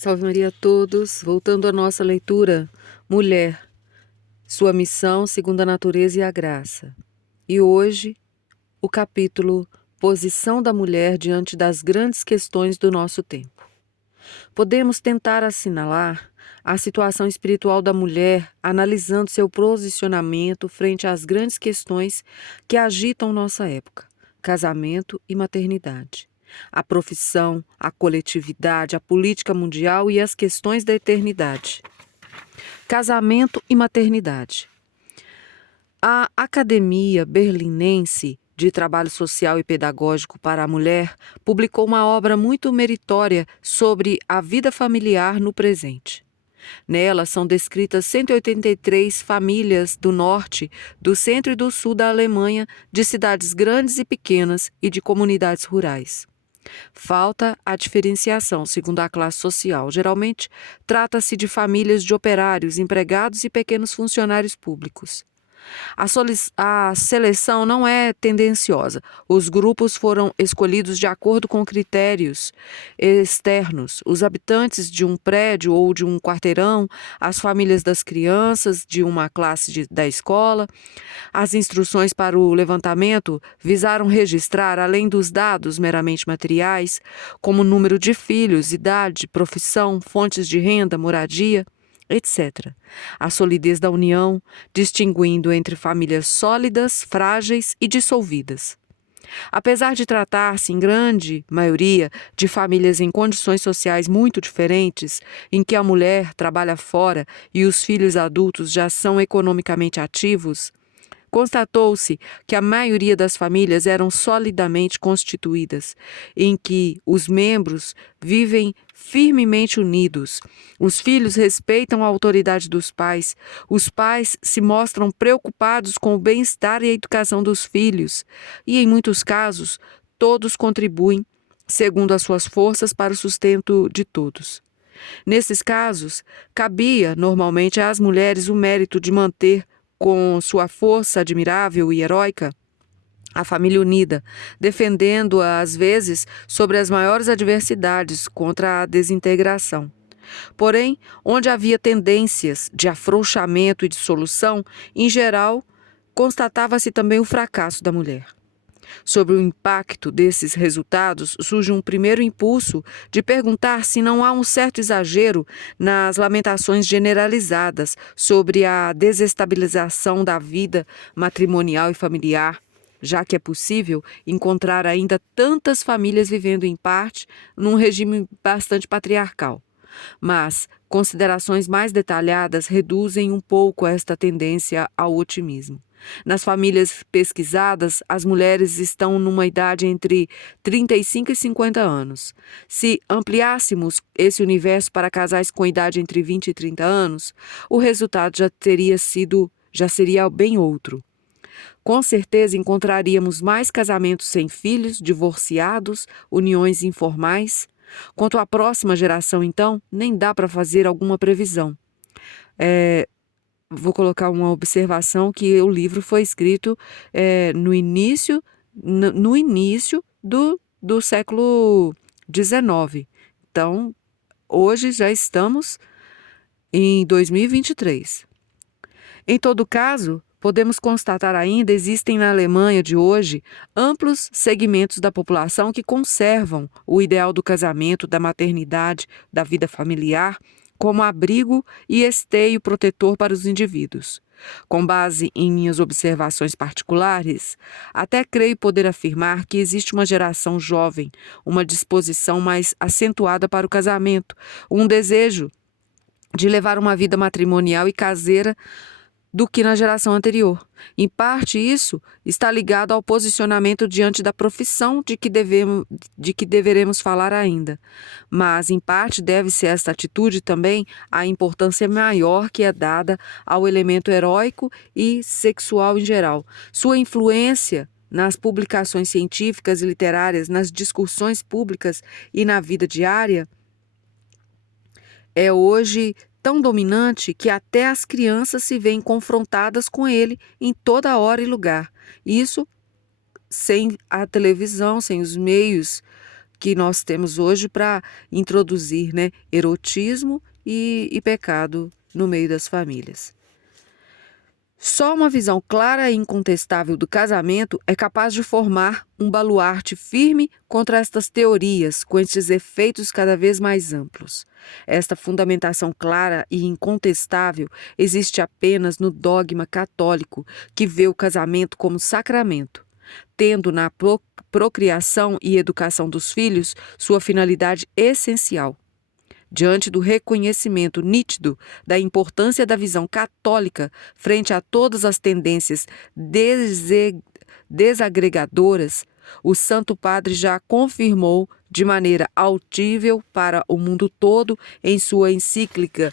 Salve Maria a todos. Voltando à nossa leitura, Mulher, sua missão segundo a natureza e a graça. E hoje, o capítulo Posição da Mulher diante das grandes questões do nosso tempo. Podemos tentar assinalar a situação espiritual da mulher, analisando seu posicionamento frente às grandes questões que agitam nossa época: casamento e maternidade, a profissão, a coletividade, a política mundial e as questões da eternidade. Casamento e maternidade. A Academia Berlinense de Trabalho Social e Pedagógico para a Mulher publicou uma obra muito meritória sobre a vida familiar no presente. Nela são descritas 183 famílias do norte, do centro e do sul da Alemanha, de cidades grandes e pequenas e de comunidades rurais. Falta a diferenciação segundo a classe social. Geralmente, trata-se de famílias de operários, empregados e pequenos funcionários públicos. A seleção não é tendenciosa. Os grupos foram escolhidos de acordo com critérios externos. Os habitantes de um prédio ou de um quarteirão, as famílias das crianças de uma classe da escola. As instruções para o levantamento visaram registrar, além dos dados meramente materiais, como número de filhos, idade, profissão, fontes de renda, moradia, etc. A solidez da união, distinguindo entre famílias sólidas, frágeis e dissolvidas. Apesar de tratar-se, em grande maioria, de famílias em condições sociais muito diferentes, em que a mulher trabalha fora e os filhos adultos já são economicamente ativos, constatou-se que a maioria das famílias eram solidamente constituídas, em que os membros vivem firmemente unidos. Os filhos respeitam a autoridade dos pais. Os pais se mostram preocupados com o bem-estar e a educação dos filhos. E, em muitos casos, todos contribuem, segundo as suas forças, para o sustento de todos. Nesses casos, cabia, normalmente, às mulheres o mérito de manter, com sua força admirável e heróica, a família unida, defendendo-a às vezes sobre as maiores adversidades contra a desintegração. Porém, onde havia tendências de afrouxamento e dissolução, em geral, constatava-se também o fracasso da mulher. Sobre o impacto desses resultados, surge um primeiro impulso de perguntar se não há um certo exagero nas lamentações generalizadas sobre a desestabilização da vida matrimonial e familiar, já que é possível encontrar ainda tantas famílias vivendo em parte num regime bastante patriarcal. Mas considerações mais detalhadas reduzem um pouco esta tendência ao otimismo. Nas famílias pesquisadas, as mulheres estão numa idade entre 35 e 50 anos. Se ampliássemos esse universo para casais com idade entre 20 e 30 anos, o resultado já seria bem outro. Com certeza encontraríamos mais casamentos sem filhos, divorciados, uniões informais. Quanto à próxima geração, então, nem dá para fazer alguma previsão. Vou colocar uma observação que o livro foi escrito no início do século XIX. Então, hoje já estamos em 2023. Em todo caso, podemos constatar ainda existem na Alemanha de hoje amplos segmentos da população que conservam o ideal do casamento, da maternidade, da vida familiar, como abrigo e esteio protetor para os indivíduos. Com base em minhas observações particulares, até creio poder afirmar que existe uma geração jovem, uma disposição mais acentuada para o casamento, um desejo de levar uma vida matrimonial e caseira do que na geração anterior. Em parte, isso está ligado ao posicionamento diante da profissão de que deveremos falar ainda. Mas, em parte, deve-se esta atitude também à importância maior que é dada ao elemento heróico e sexual em geral. Sua influência nas publicações científicas e literárias, nas discussões públicas e na vida diária é hoje tão dominante que até as crianças se veem confrontadas com ele em toda hora e lugar. Isso sem a televisão, sem os meios que nós temos hoje para introduzir, né, erotismo e pecado no meio das famílias. Só uma visão clara e incontestável do casamento é capaz de formar um baluarte firme contra estas teorias, com estes efeitos cada vez mais amplos. Esta fundamentação clara e incontestável existe apenas no dogma católico, que vê o casamento como sacramento, tendo na procriação e educação dos filhos sua finalidade essencial. Diante do reconhecimento nítido da importância da visão católica frente a todas as tendências desagregadoras, o Santo Padre já confirmou de maneira audível para o mundo todo em sua encíclica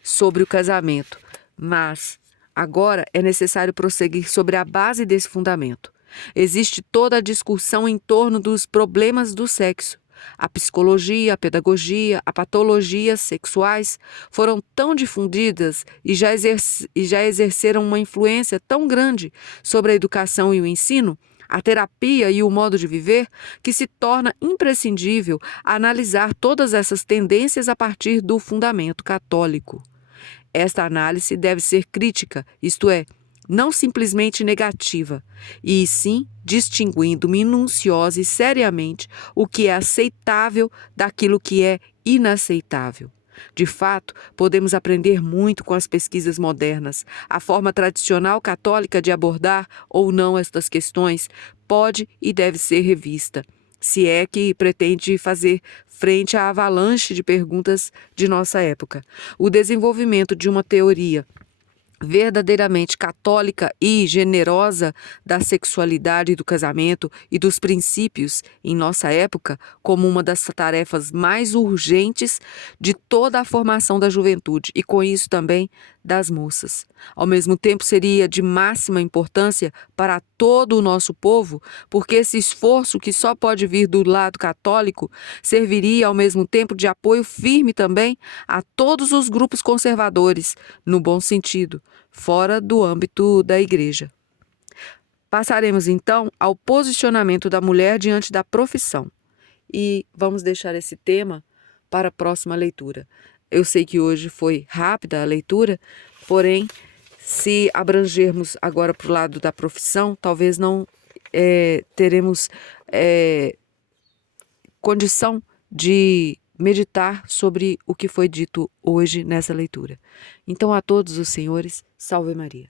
sobre o casamento. Mas agora é necessário prosseguir sobre a base desse fundamento. Existe toda a discussão em torno dos problemas do sexo. A psicologia, a pedagogia, a patologias sexuais foram tão difundidas e já exerceram uma influência tão grande sobre a educação e o ensino, a terapia e o modo de viver, que se torna imprescindível analisar todas essas tendências a partir do fundamento católico. Esta análise deve ser crítica, isto é, não simplesmente negativa, e sim distinguindo minuciosa e seriamente o que é aceitável daquilo que é inaceitável. De fato, podemos aprender muito com as pesquisas modernas. A forma tradicional católica de abordar ou não estas questões pode e deve ser revista, se é que pretende fazer frente à avalanche de perguntas de nossa época. O desenvolvimento de uma teoria verdadeiramente católica e generosa da sexualidade e do casamento e dos princípios em nossa época como uma das tarefas mais urgentes de toda a formação da juventude e com isso também das moças. Ao mesmo tempo seria de máxima importância para todo o nosso povo, porque esse esforço que só pode vir do lado católico serviria ao mesmo tempo de apoio firme também a todos os grupos conservadores, no bom sentido, fora do âmbito da Igreja. Passaremos então ao posicionamento da mulher diante da profissão e vamos deixar esse tema para a próxima leitura. Eu sei que hoje foi rápida a leitura, porém, se abrangermos agora para o lado da profissão, talvez não teremos condição de meditar sobre o que foi dito hoje nessa leitura. Então, a todos os senhores, salve Maria.